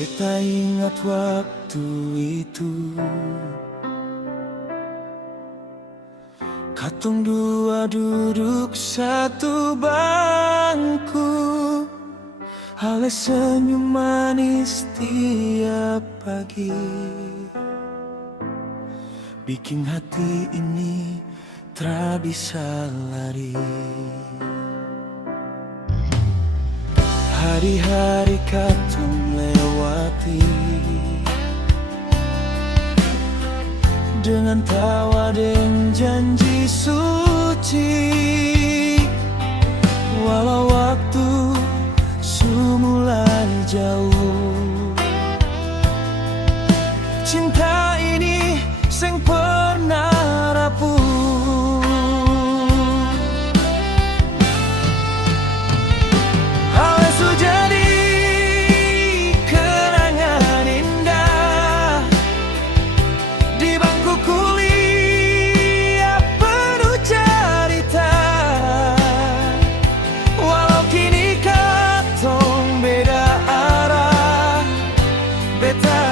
Beta ingat waktu itu, katong dua duduk satu bangku, ale senyum manis tiap pagi, bikin hati ini tak bisa lari. Hari-hari katong lewati dengan tawa dan janji suci, walau waktu mulai jauh. Cinta ini seng pernah rapuh.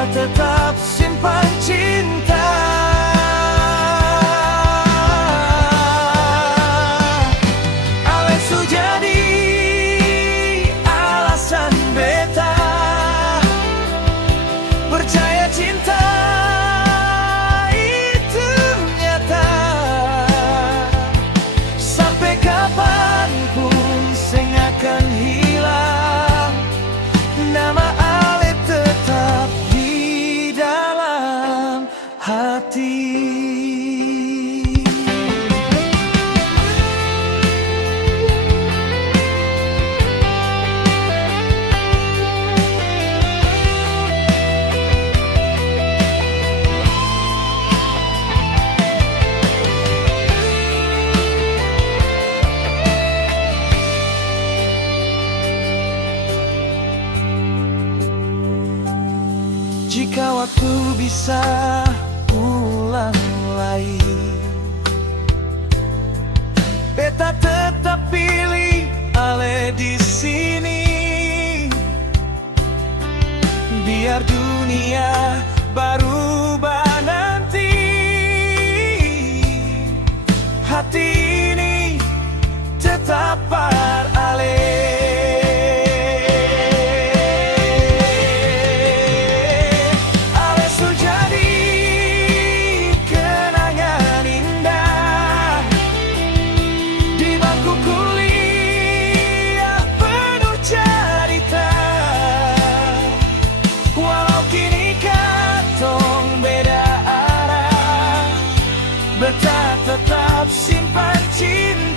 Tetap simpan cinta. Ale su jadi alasan beta percaya cinta itu nyata. Sampai kapanpun seng akan hilang nama Ale tetap hati. Jika waktu bisa ulang lagi, beta tetap pilih Ale di sini. Biar dunia berubah nanti, hati ini tetap par Ale. Beta tetap simpan cinta.